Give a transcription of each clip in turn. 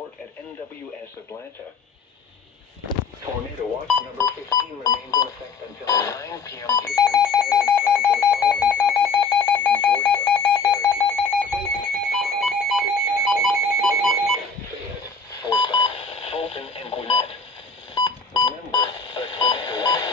report at NWS Atlanta. Tornado watch number 15 remains in effect until 9 p.m. Eastern Standard Time for the following counties in Georgia: Cherokee, Clayton, DeKalb, Fayette, Forsyth, Fulton, and Gwinnett. Remember, the tornado watch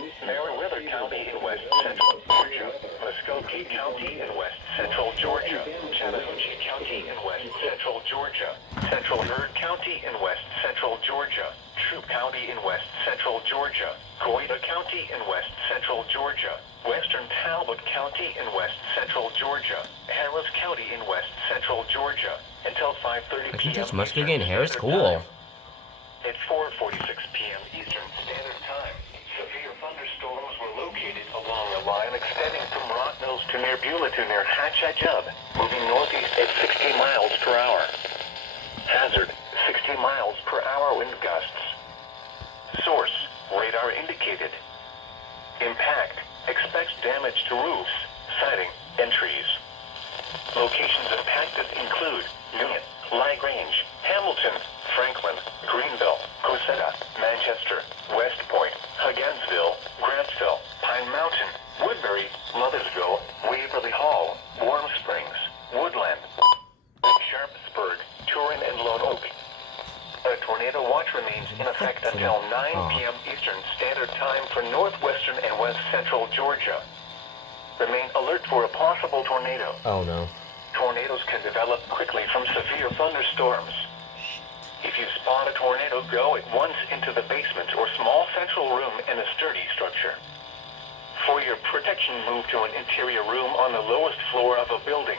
is Meriwether County in west central Georgia, Muskogee County in west central Georgia, Chattahoochee County in west central Georgia, Central Heard County in west central Georgia, Troup County in west central Georgia, Goyda County in west central Georgia, Western Talbot County in west central Georgia, Harris County in west central Georgia, until 5:30 I can p.m. touch Muskogee and Harris. Standard Cool. Time. At 4:46 p.m. Eastern Standard Time, severe thunderstorms were located along a line extending from Rock Mills to near Beulah to near Hatch-Hatch-Ub, moving northeast at 60 miles per hour. Hazard, 60 miles per hour wind gusts. Source, radar indicated. Impact, expects damage to roofs, siding, and trees. Locations impacted include Newton, LaGrange, Hamilton, Franklin, Greenville, Cosetta, Manchester, West Point, Hugginsville, Grantsville, Pine Mountain, Woodbury, Mothersville, Waverly Hall, Warm Springs, Woodland, Sharpsburg, Turin, and Lone Oak. A tornado watch remains in effect until 9 p.m. Eastern Standard Time for northwestern and west central Georgia. Remain alert for a possible tornado. Oh no. Tornadoes can develop quickly from severe thunderstorms. If you spot a tornado, go at once into the basement or small central room in a sturdy structure. For your protection, move to an interior room on the lowest floor of a building.